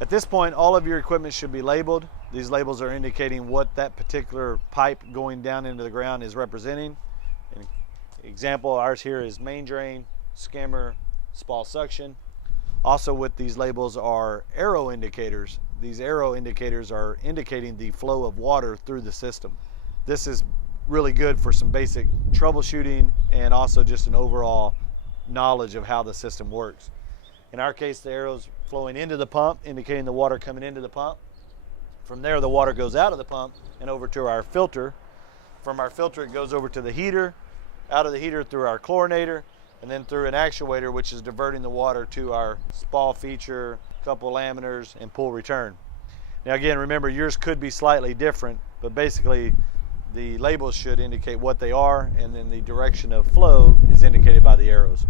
At this point, all of your equipment should be labeled. These labels are indicating what that particular pipe going down into the ground is representing. An example, ours here is main drain, skimmer, spall suction. Also with these labels are arrow indicators. These arrow indicators are indicating the flow of water through the system. This is really good for some basic troubleshooting and also just an overall knowledge of how the system works. In our case, the arrows flowing into the pump, indicating the water coming into the pump. From there, the water goes out of the pump and over to our filter. From our filter, it goes over to the heater, out of the heater through our chlorinator, and then through an actuator, which is diverting the water to our spall feature, couple laminars, and pool return. Now again, remember, yours could be slightly different, but basically the labels should indicate what they are, and then the direction of flow is indicated by the arrows.